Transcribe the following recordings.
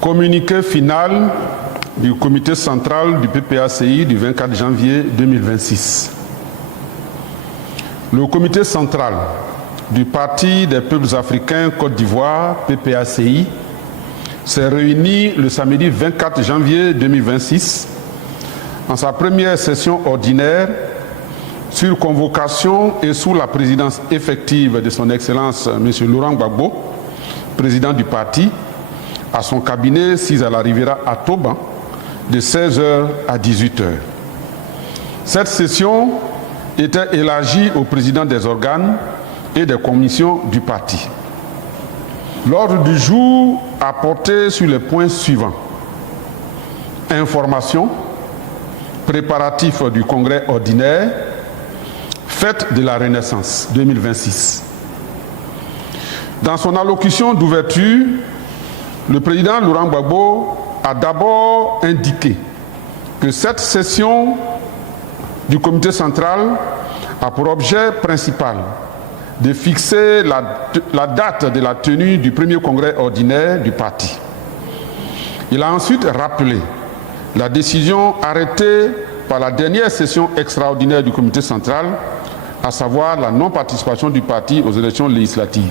Communiqué final du comité central du PPACI du 24 janvier 2026. Le comité central du Parti des peuples africains Côte d'Ivoire, PPACI, s'est réuni le samedi 24 janvier 2026 en sa première session ordinaire sur convocation et sous la présidence effective de son Excellence M. Laurent Gbagbo, président du parti, à son cabinet 6 à la Riviera à Toban, de 16h à 18h. Cette session était élargie au président des organes et des commissions du parti. L'ordre du jour a porté sur les points suivants. Information, préparatifs du congrès ordinaire, fête de la Renaissance 2026. Dans son allocution d'ouverture, le président Laurent Gbagbo a d'abord indiqué que cette session du comité central a pour objet principal de fixer la date de la tenue du premier congrès ordinaire du parti. Il a ensuite rappelé la décision arrêtée par la dernière session extraordinaire du comité central, à savoir la non-participation du parti aux élections législatives.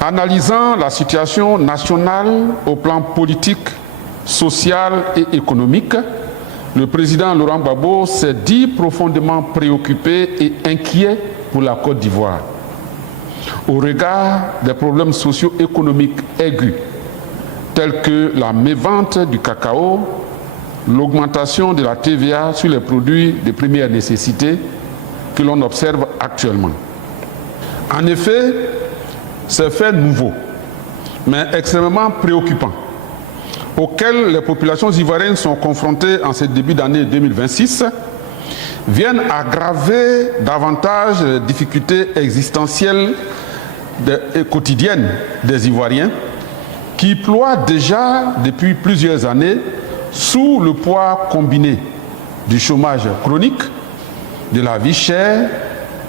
Analysant la situation nationale au plan politique, social et économique, le président Laurent Gbagbo s'est dit profondément préoccupé et inquiet pour la Côte d'Ivoire, au regard des problèmes socio-économiques aigus, tels que la mévente du cacao, l'augmentation de la TVA sur les produits de première nécessité que l'on observe actuellement. En effet, ces faits nouveaux, mais extrêmement préoccupants, auxquels les populations ivoiriennes sont confrontées en ce début d'année 2026, viennent aggraver davantage les difficultés existentielles et quotidiennes des Ivoiriens qui ploient déjà depuis plusieurs années sous le poids combiné du chômage chronique, de la vie chère,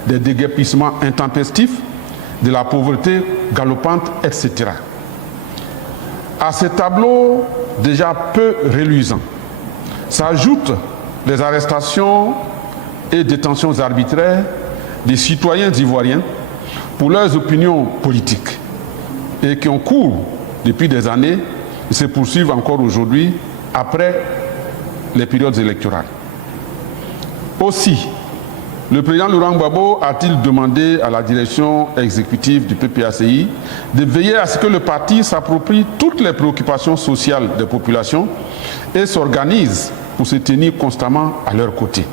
des déguerpissements intempestifs, de la pauvreté galopante, etc. À ces tableaux déjà peu reluisants s'ajoutent les arrestations et détentions arbitraires des citoyens ivoiriens pour leurs opinions politiques et qui ont cours depuis des années et se poursuivent encore aujourd'hui après les périodes électorales. Aussi, le président Laurent Gbagbo a-t-il demandé à la direction exécutive du PPACI de veiller à ce que le parti s'approprie toutes les préoccupations sociales des populations et s'organise pour se tenir constamment à leur côté.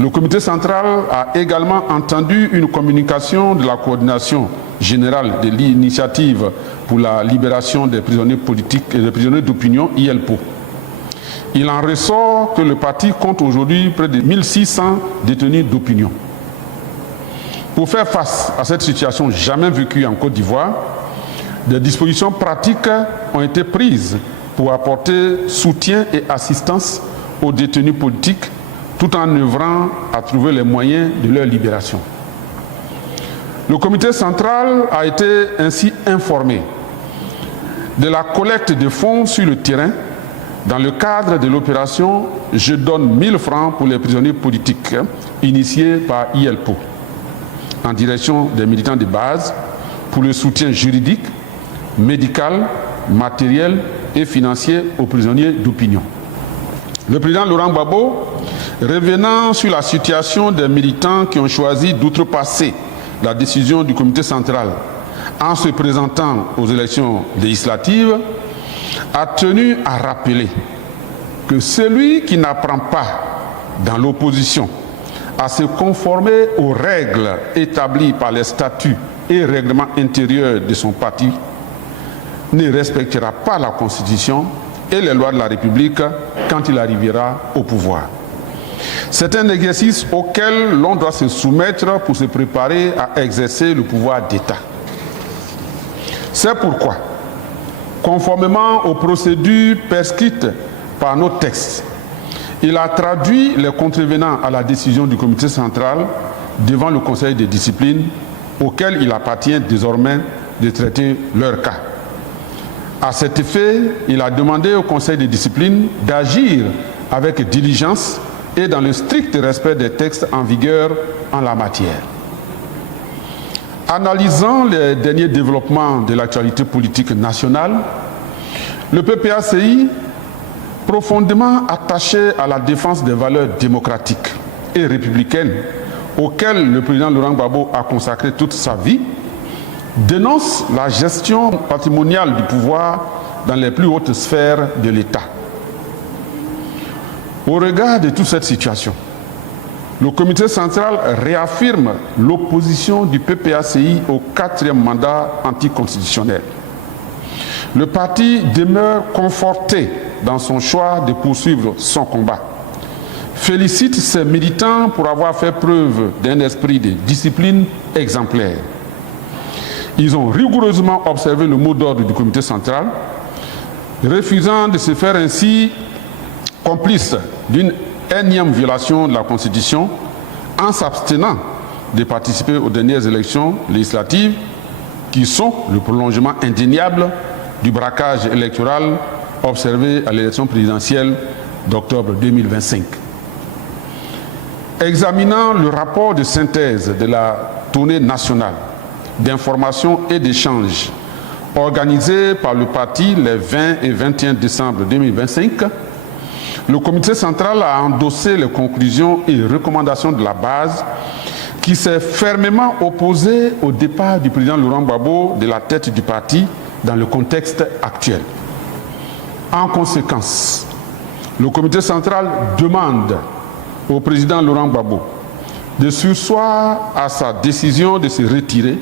Le comité central a également entendu une communication de la coordination générale de l'initiative pour la libération des prisonniers politiques et des prisonniers d'opinion, IELPO. Il en ressort que le parti compte aujourd'hui près de 1600 détenus d'opinion. Pour faire face à cette situation jamais vécue en Côte d'Ivoire, des dispositions pratiques ont été prises pour apporter soutien et assistance aux détenus politiques tout en œuvrant à trouver les moyens de leur libération. Le comité central a été ainsi informé de la collecte de fonds sur le terrain dans le cadre de l'opération « Je donne 1000 francs pour les prisonniers politiques » initiée par IELPO, en direction des militants de base, pour le soutien juridique, médical, matériel et financier aux prisonniers d'opinion. Le président Laurent Gbagbo, revenant sur la situation des militants qui ont choisi d'outrepasser la décision du comité central en se présentant aux élections législatives, a tenu à rappeler que celui qui n'apprend pas dans l'opposition à se conformer aux règles établies par les statuts et règlements intérieurs de son parti ne respectera pas la Constitution et les lois de la République quand il arrivera au pouvoir. C'est un exercice auquel l'on doit se soumettre pour se préparer à exercer le pouvoir d'État. C'est pourquoi, conformément aux procédures prescrites par nos textes, il a traduit les contrevenants à la décision du comité central devant le conseil de discipline auquel il appartient désormais de traiter leur cas. À cet effet, il a demandé au Conseil de discipline d'agir avec diligence et dans le strict respect des textes en vigueur en la matière. Analysant les derniers développements de l'actualité politique nationale, le PPACI, profondément attaché à la défense des valeurs démocratiques et républicaines auxquelles le président Laurent Gbagbo a consacré toute sa vie, dénonce la gestion patrimoniale du pouvoir dans les plus hautes sphères de l'État. Au regard de toute cette situation, le comité central réaffirme l'opposition du PPACI au 4e mandat anticonstitutionnel. Le parti demeure conforté dans son choix de poursuivre son combat, félicite ses militants pour avoir fait preuve d'un esprit de discipline exemplaire. Ils ont rigoureusement observé le mot d'ordre du comité central, refusant de se faire ainsi complice d'une énième violation de la Constitution en s'abstenant de participer aux dernières élections législatives qui sont le prolongement indéniable du braquage électoral observé à l'élection présidentielle d'octobre 2025. Examinant le rapport de synthèse de la tournée nationale d'information et d'échange organisée par le parti les 20 et 21 décembre 2025, le comité central a endossé les conclusions et recommandations de la base qui s'est fermement opposée au départ du président Laurent Gbagbo de la tête du parti dans le contexte actuel. En conséquence, le comité central demande au président Laurent Gbagbo de surseoir à sa décision de se retirer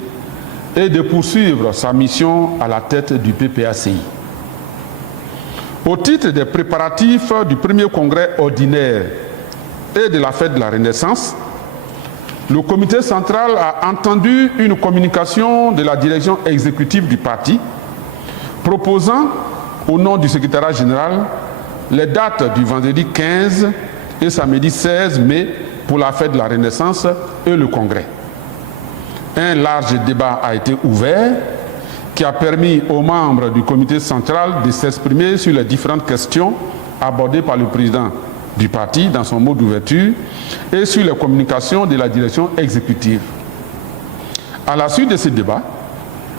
et de poursuivre sa mission à la tête du PPACI. Au titre des préparatifs du premier congrès ordinaire et de la fête de la Renaissance, le comité central a entendu une communication de la direction exécutive du parti proposant, au nom du secrétariat général, les dates du vendredi 15 et samedi 16 mai pour la fête de la Renaissance et le congrès. Un large débat a été ouvert qui a permis aux membres du comité central de s'exprimer sur les différentes questions abordées par le président du parti dans son mot d'ouverture et sur les communications de la direction exécutive. À la suite de ce débat,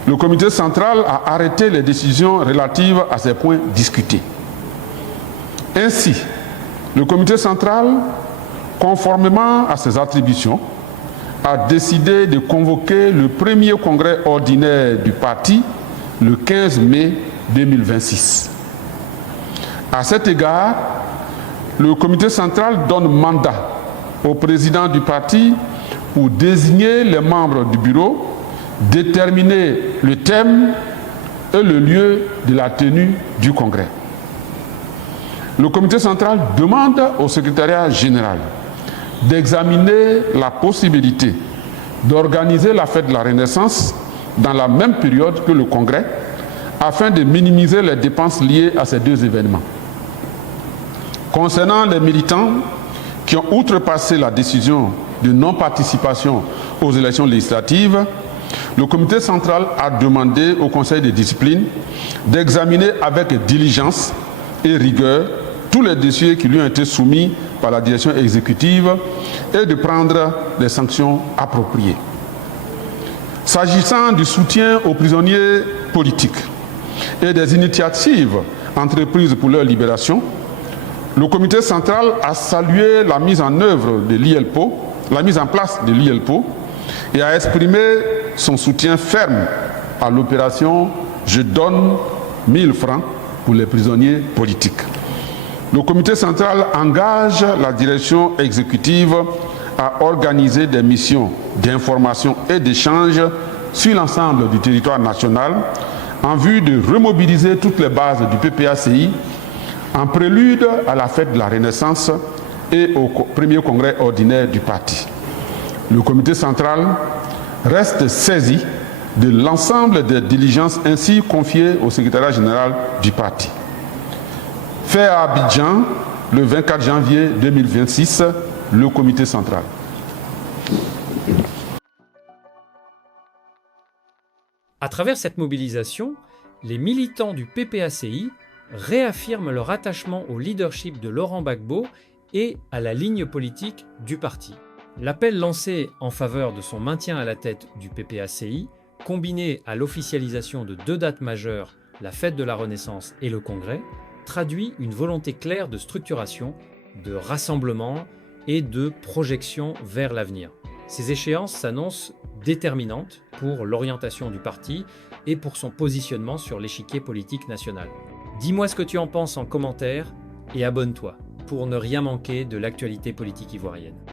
le comité central a arrêté les décisions relatives à ces points discutés. Ainsi, le comité central, conformément à ses attributions, a décidé de convoquer le premier congrès ordinaire du parti le 15 mai 2026. À cet égard, le comité central donne mandat au président du parti pour désigner les membres du bureau, déterminer le thème et le lieu de la tenue du congrès. Le comité central demande au secrétariat général d'examiner la possibilité d'organiser la fête de la Renaissance dans la même période que le congrès afin de minimiser les dépenses liées à ces deux événements. Concernant les militants qui ont outrepassé la décision de non-participation aux élections législatives, le comité central a demandé au Conseil de discipline d'examiner avec diligence et rigueur tous les dossiers qui lui ont été soumis par la direction exécutive et de prendre les sanctions appropriées. S'agissant du soutien aux prisonniers politiques et des initiatives entreprises pour leur libération, le comité central a salué la mise en œuvre de l'IELPO, la mise en place de l'IELPO et a exprimé son soutien ferme à l'opération « Je donne 1000 francs pour les prisonniers politiques ». Le comité central engage la direction exécutive à organiser des missions d'information et d'échange sur l'ensemble du territoire national en vue de remobiliser toutes les bases du PPACI en prélude à la fête de la Renaissance et au premier congrès ordinaire du parti. Le comité central reste saisi de l'ensemble des diligences ainsi confiées au secrétariat général du parti. Fait à Abidjan, le 24 janvier 2026, le comité central. À travers cette mobilisation, Les militants du PPACI réaffirment leur attachement au leadership de Laurent Gbagbo et à la ligne politique du parti. L'appel lancé en faveur de son maintien à la tête du PPACI, combiné à l'officialisation de 2 dates majeures, la fête de la Renaissance et le Congrès, traduit une volonté claire de structuration, de rassemblement et de projection vers l'avenir. Ces échéances s'annoncent déterminantes pour l'orientation du parti et pour son positionnement sur l'échiquier politique national. Dis-moi ce que tu en penses en commentaire et abonne-toi pour ne rien manquer de l'actualité politique ivoirienne.